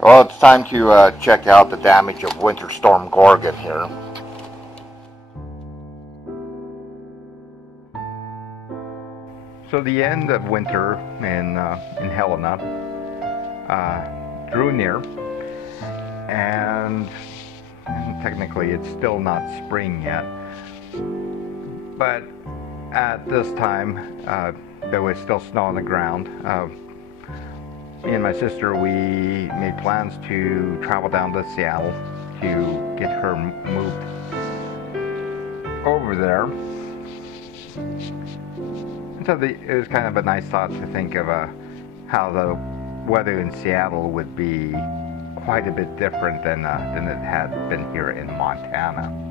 Well, it's time to check out the damage of Winter Storm Gorgon here. So the end of winter in Helena drew near, and technically it's still not spring yet. But at this time, there was still snow on the ground. Me and my sister, we made plans to travel down to Seattle to get her moved over there. And so it was kind of a nice thought to think of how the weather in Seattle would be quite a bit different than it had been here in Montana.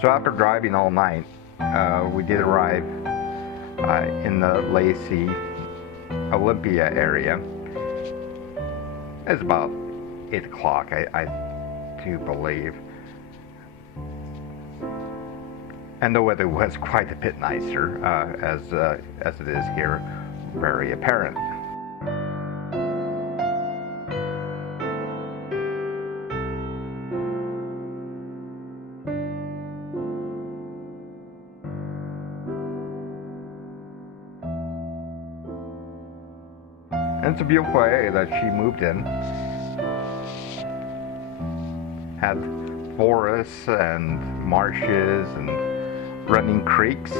So after driving all night, we did arrive in the Lacey, Olympia area. It's about 8 o'clock, I do believe. And the weather was quite a bit nicer, as it is here, very apparent. And it's a beautiful area that she moved in. Had forests and marshes and running creeks.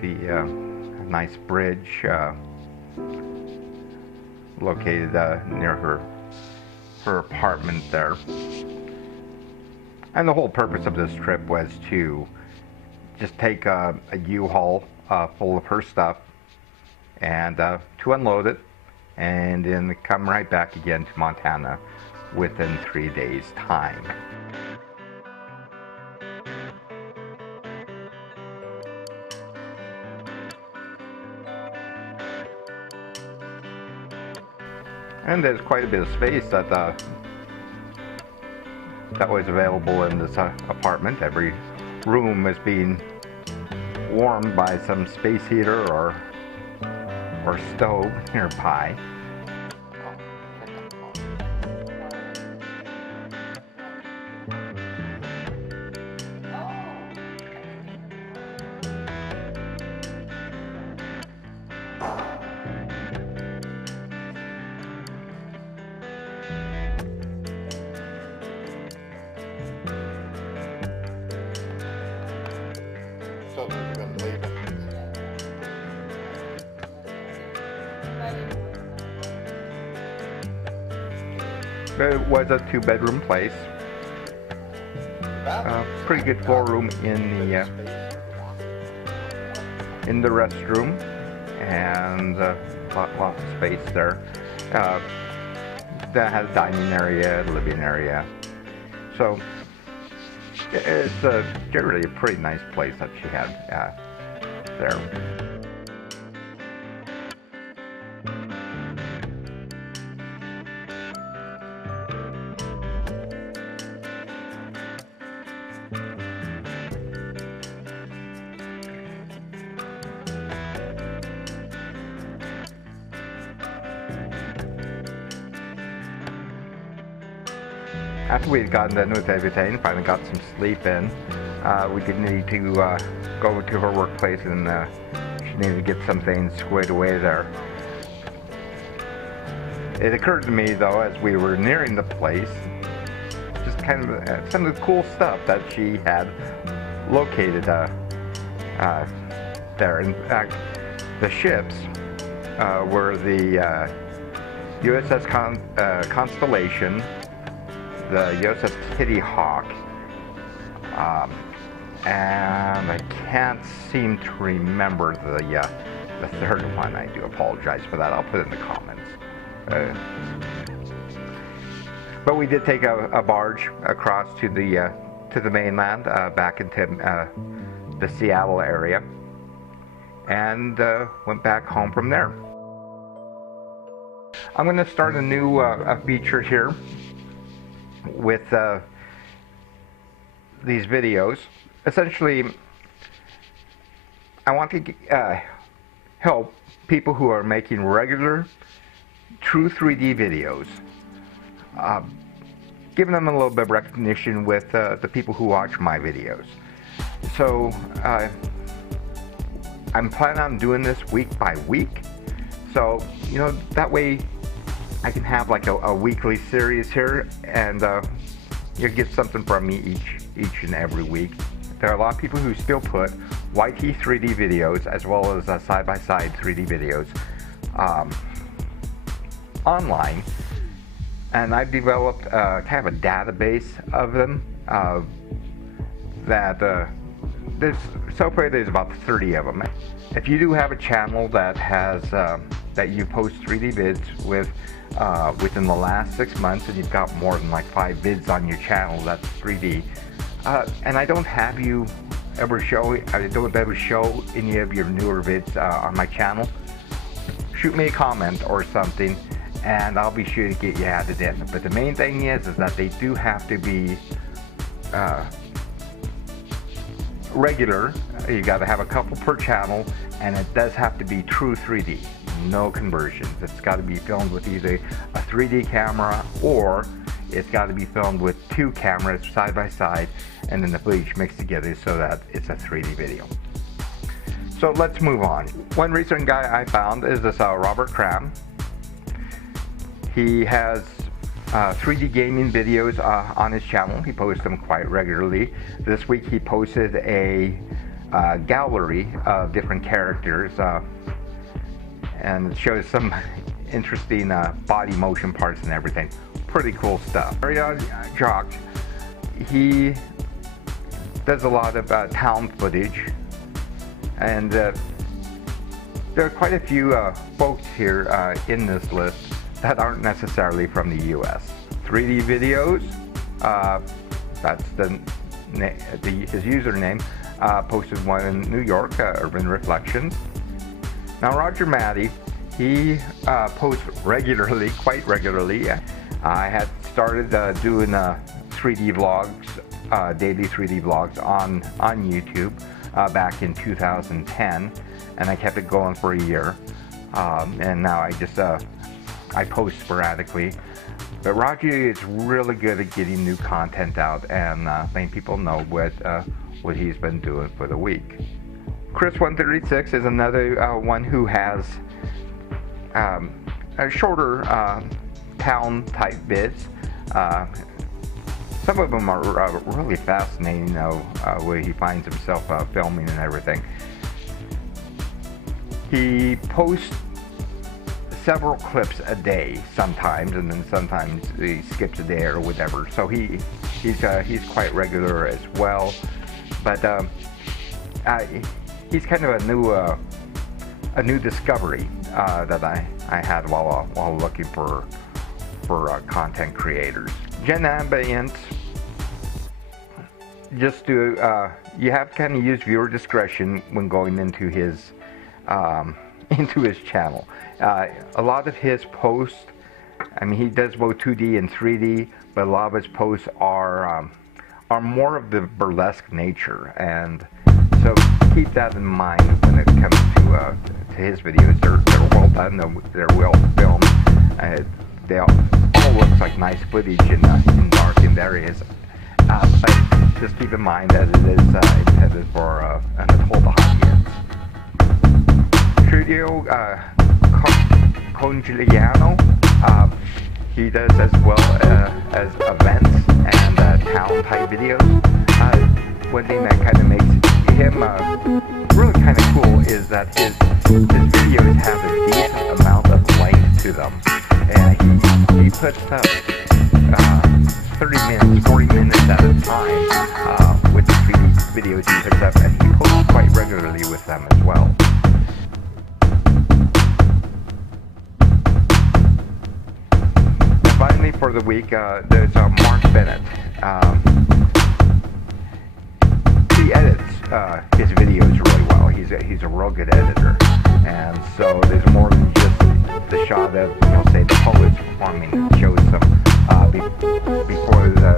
The nice bridge located near her apartment there. And the whole purpose of this trip was to just take a U-Haul full of her stuff and to unload it, and then come right back again to Montana within 3 days' time. And there's quite a bit of space that was available in this apartment. Every room is being warmed by some space heater or stove nearby. So we're going to leave it. It was a 2-bedroom place. Pretty good floor room in the restroom, and lots of space there. That has dining area, living area. So it's generally a pretty nice place that she had there. After we had gotten done with everything, finally got some sleep in, we did need to go to her workplace, and she needed to get some things squared away there. It occurred to me, though, as we were nearing the place, just kind of some of the cool stuff that she had located there. In fact, the ships were the USS Constellation, the USS Kitty Hawk, and I can't seem to remember the third one. I do apologize for that. I'll put it in the comments. But we did take a barge across to the to the mainland, back into the Seattle area, and went back home from there. I'm going to start a new feature here with these videos. Essentially, I want to help people who are making regular, true 3D videos, giving them a little bit of recognition with the people who watch my videos. So I'm planning on doing this week by week, so that way I can have like a weekly series here, and you'll get something from me each and every week. There are a lot of people who still put yt3d videos as well as side-by-side 3D videos online, and I've developed kind of a database of them that so far there's about 30 of them. If you do have a channel that has that you post 3D vids with within the last 6 months, and you've got more than like 5 vids on your channel that's 3D, and I don't ever show any of your newer vids on my channel, shoot me a comment or something, and I'll be sure to get you added in. But the main thing is that they do have to be regular. You got to have a couple per channel, and it does have to be true 3D, no conversions. It's got to be filmed with either a 3D camera, or it's got to be filmed with 2 cameras side by side, and then the footage mixed together so that it's a 3D video. So let's move on. One recent guy I found is this Robert Cram. He has 3D gaming videos on his channel. He posts them quite regularly. This week he posted a gallery of different characters, and it shows some interesting body motion parts and everything. Pretty cool stuff. Jock, he does a lot of town footage, and there are quite a few folks here in this list that aren't necessarily from the US. 3D videos, that's his username. Posted one in New York, Urban Reflections. Now Roger Matty, he posts regularly, quite regularly. I had started doing 3D vlogs, daily 3D vlogs on YouTube back in 2010, and I kept it going for a year. And now I just I post sporadically. But Roger is really good at getting new content out and letting people know what he's been doing for the week. Chris136 is another one who has a shorter town type vids. Some of them are really fascinating, where he finds himself filming and everything. He posts several clips a day sometimes, and then sometimes he skips a day or whatever. So he's quite regular as well. But he's kind of a new discovery that I had while looking for content creators. Gen Ambient, just do you have to kind of use viewer discretion when going into his channel. A lot of his posts, I mean, he does both 2D and 3D, but a lot of his posts are more of the burlesque nature, and so keep that in mind when it comes to his videos. They're well done, they're well filmed, they all look like nice footage in darkened areas, but just keep in mind that it is intended for an adult audience. Studio Congigliano, he does as well as events and town type videos. One thing that kind of makes him really kind of cool is that his videos have a decent amount of length to them, and he puts up 30 minutes, 40 minutes at a time with the 3D videos he puts up, and he posts quite regularly with them as well. Finally, for the week, there's Mark Bennett. his videos really well. He's a real good editor, and so there's more than just the shot of, say, the poets performing. It shows some before the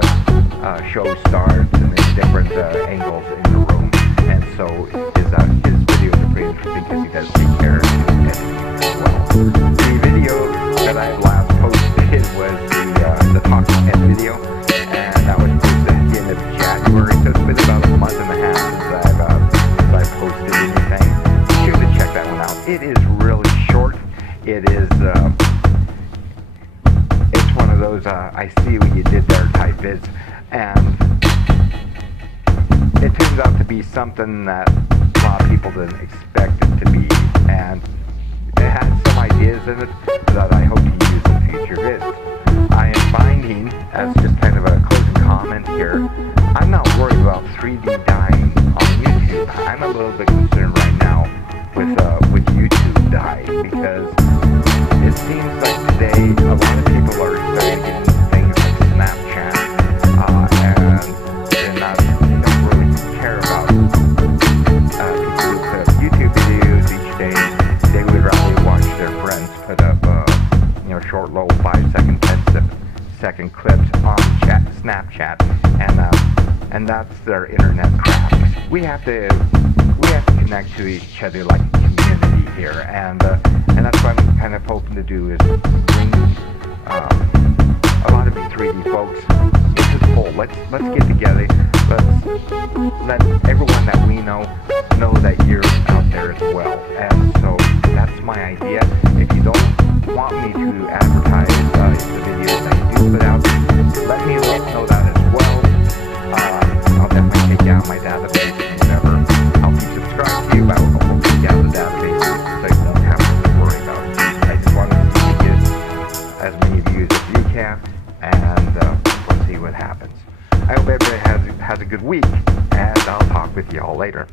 show starts, and there's different angles in the room, and so his videos are pretty interesting because he does take care of his editing as well. The video that I last posted was the Talking Head video, and that was posted at the end of January, so it's been about a month and a half since I've posted anything. Be sure to check that one out. It is really short. It is it's one of those I see what you did there type vids, and it turns out to be something that a lot of people didn't expect it to be, and it has some ideas in it that I hope to use in future vids. I am finding, as just kind of a closing comment here, I'm not worried about 3D dying on YouTube. I'm a little bit concerned right now with YouTube dying, because it seems like today a lot of people are starting to get into things like Snapchat, and they don't really care about people who put up YouTube videos each day. They would rather watch their friends put up short little 5-second, 10-second clips on Snapchat, and that's their internet crap. We have to connect to each other like a community here, and that's what I'm kind of hoping to do, is bring a lot of you 3D folks into the fold. Let's get together. Let's let everyone that we know that you're out there as well. And so that's my idea. If you don't want me to advertise the videos that you do put out, let me know that as well. I'll definitely take you out of my database and whatever. I'll be subscribed to you, but I'll take you out of the database so you won't have to worry about it. I just wanted to get as many views as you can, and we'll see what happens. I hope everybody has a good week, and I'll talk with you all later.